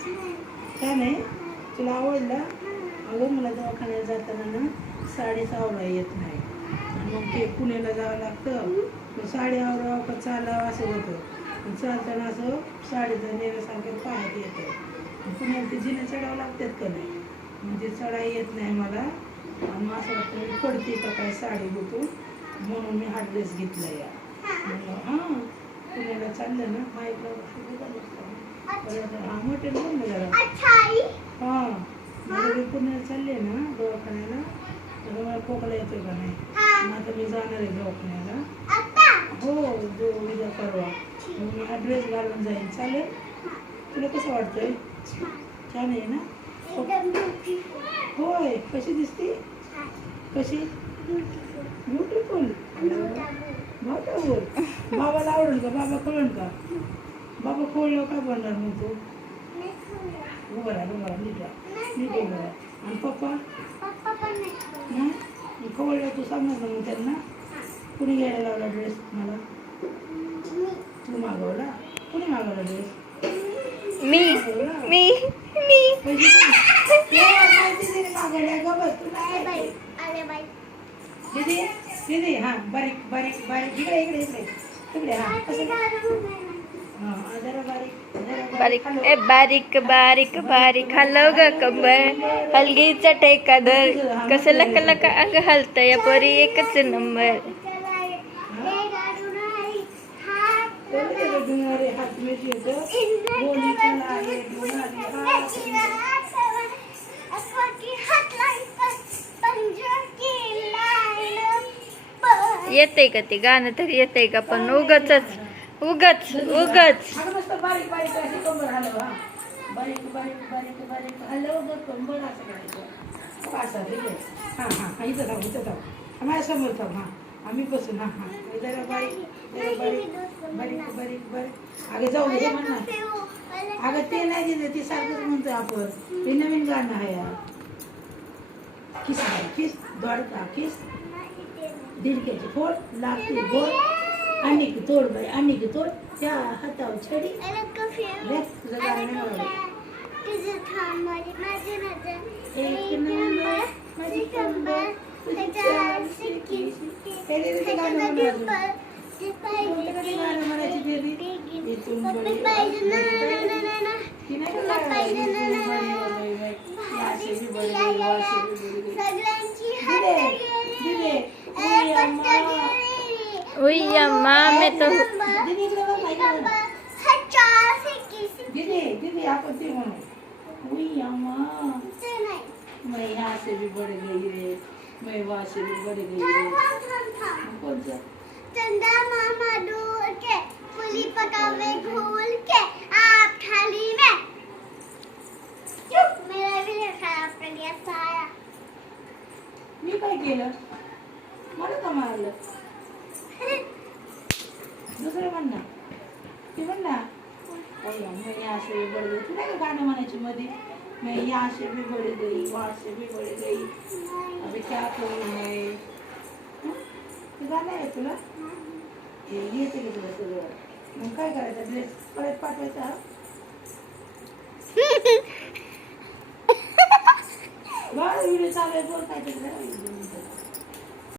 छान आहे. तुला आवडला? अगं मला दवाखान्यात जाताना ना साडीच आवडा येत नाही. आणि मग ते पुण्याला जावं लागतं. मग साडी आवडावं का चालावं असं होतं. पण चालताना असं साडीचं नेण्यासारखं पायात येतं. पुण्याला ते जिने चढावं लागतात का नाही, म्हणजे चढाई येत नाही मला. आणि मग असं वाटतं मी पडते का काय साडी होतो, म्हणून मी हा ड्रेस घेतला या. हां पुण्याला चाललं ना माईकला हां मोठे बोल ना जरा. हां मला मी पुण्याला चालले ना दवाखान्याला, तर मला खोकला येतोय का नाही. मग आता मी जाणार आहे दवाखान्याला. हो उद्या परवा. मग मी हा ड्रेस घालून जाईन. चालेल? तुला कसं वाटतंय? छान आहे ना? होय. कशी दिसते? कशी? ब्युटिफुल. मोठा बोल. बाबाला आवडेल का? बाबा खोळण का? बाबा खोळलं काय बनणार मग तू? उभं राहा नीट उभं राहा. आणि पप्पा नाही खोळलं तू सांगणार ना मग त्यांना. कुणी घ्यायला लावला ड्रेस मला? तू मागवला? कुणी मागवला ड्रेस? मी दीदी दीदी हां बारीक बारीक बारीक इकडे इकडे इकडे इकडे हां कसं हां जरा बारीक बारीक ए बारीक बारीक बारीक हलव ग कंबर हलगीचा टेका दर कसं लक लक अंग हलतय परी एकच नंबर. हात में गोली चला येते का ते गाणं तरी येते का? पण उगच उगच उगच बारीक बारीक अशी कंबर हलव. हा बारीक बारीक बारीक बारीक हलव ग कंबर असं करायचं. असं ठीक आहे. हां हां इथं थांब माझ्या समोर थांब. हां आम्ही बसून हां हां जरा बारीक जरा बारीक बारीक बारीक बारीक. अगं जाऊ दे म्हणणार. अगं ते नाही दिलं ते सारखंच म्हणतोय आपण. ते नवीन गाणं आहे यार. किस किस दोडका किस दिडक्याची फोड लागते गोड आणि की तोड बाई आणि की तोड त्या हातावर छडी. तुझं गाणं नाही आवडलं. एक नंबर माझी कंबर तुझी चाल शिकी ते गाणं म्हणून गाणं म्हणायची बेबी इथून बडी ती नाही उई अम्मा मैं तो दीदी दीदी आपण ते म्हणू. उई अम्मा मैं यहाँ से भी बढ़ गई रे, मैं वहाँ से भी बढ़ गई रे. कौन सा? चंदा मामा डोल के पुली पकावे घोल के आप थाली में मेरा भी खराब कर दिया सारा. मी काय केलं? मला का मारलं? दुसरं म्हण ना. ते म्हण ना. मैं यहाँ से भी बढ़ गई. तू नाही का गाणं म्हणायची मध्ये? मैं यहाँ से भी बढ़ गई, वहाँ से भी बढ़ गई, अभी क्या करूँ मैं. ते गाणं आहे तुला? येते की तुला सगळं? मग काय करायचं? ड्रेस परत पाठवायचा? व्हिडिओ चालू आहे बोल काय तिकडे.